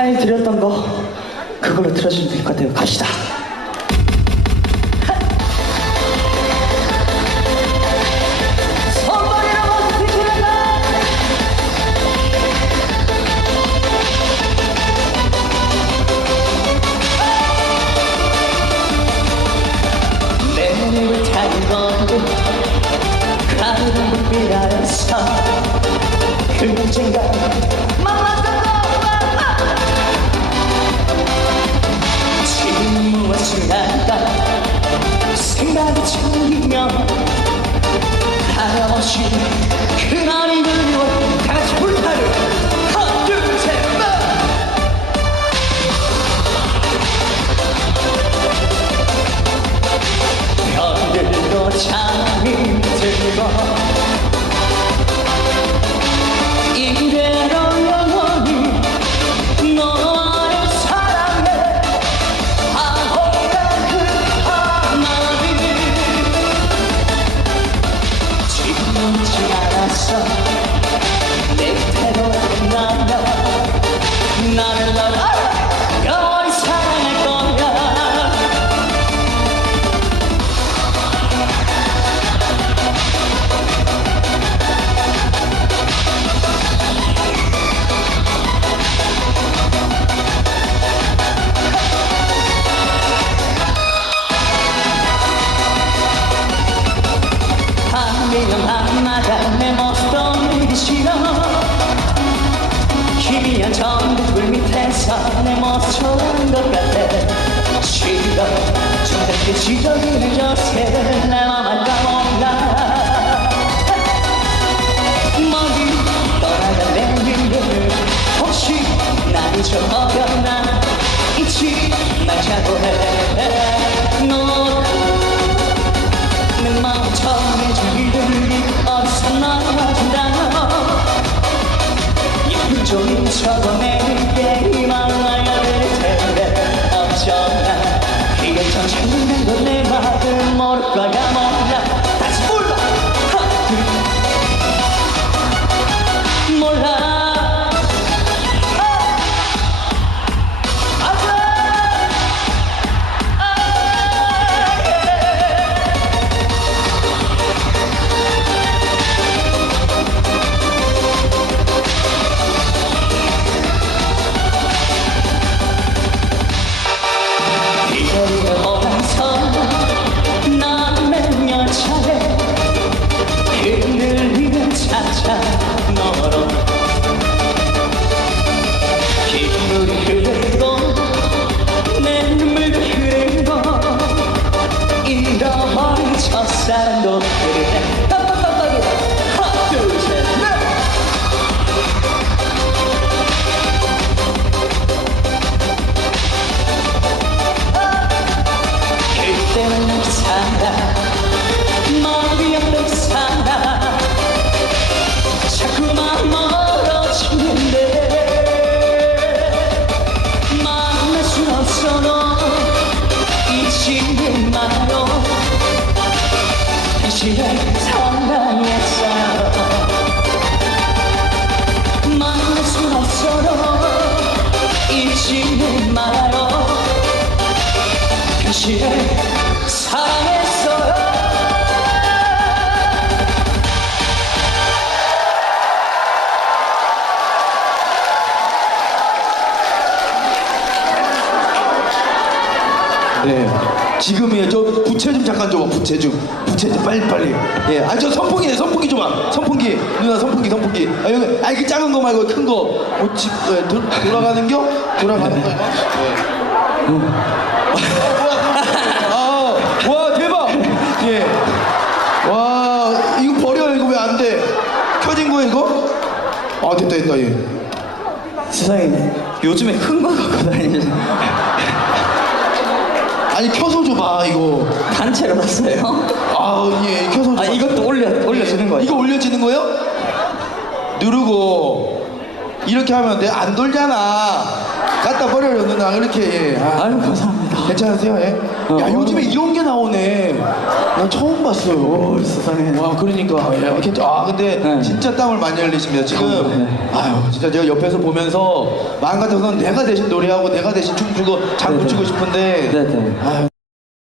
타일 드렸던 거 그걸로 틀어주면 될 것 같아요. 갑시다. 불 밑에서 내 모습 초라한 것 같아? 싫어 저렇게 지저귀는 저새 내 맘만 까먹나 멀리 떠나간 내 미래를 혹시 나 잊어버렸나? 잊지 말자고 해너 내 마음 처음에 이름이 어디서 나와준다며 예쁜 종이 적어내게 당신을 사랑했어요 네. 지금이에요. 저 부채 좀 잠깐 줘봐. 부채 좀. 부채 좀 빨리 빨리. 예. 아 저 선풍기네. 선풍기 줘봐. 선풍기. 누나 선풍기 선풍기. 아 여기 아이 그 작은 거 말고 큰 거. 뭐 집, 예, 돌, 돌아가는 겨? 돌아가는 거. 예. 아, 와 대박. 예. 와 이거 버려 이거 왜 안 돼? 켜진 거야 이거? 아 됐다 됐다 예. 세상에 요즘에 큰 거 갖고 다니는 아니 켜서 줘봐 이거. 단체로 샀어요? 아 예. 켜서 줘봐. 아 이것도 올려 올려주는 거예요? 이거 올려지는 거예요? 누르고 이렇게 하면 돼 안 돌잖아 갖다 버려요 누 나 이렇게 예. 아, 아유 감사합니다. 괜찮으세요? 예? 어, 야 어. 요즘에 이런 게 나오네 난 처음 봤어요 오 세상에. 와 그러니까 예, 괜찮 아 근데 네. 진짜 땀을 많이 흘리십니다 지금 네. 아유 진짜 제가 옆에서 보면서 마음 같아서는 내가 대신 노래하고 내가 대신 춤추고 장구 치고 싶은데 네네. 아유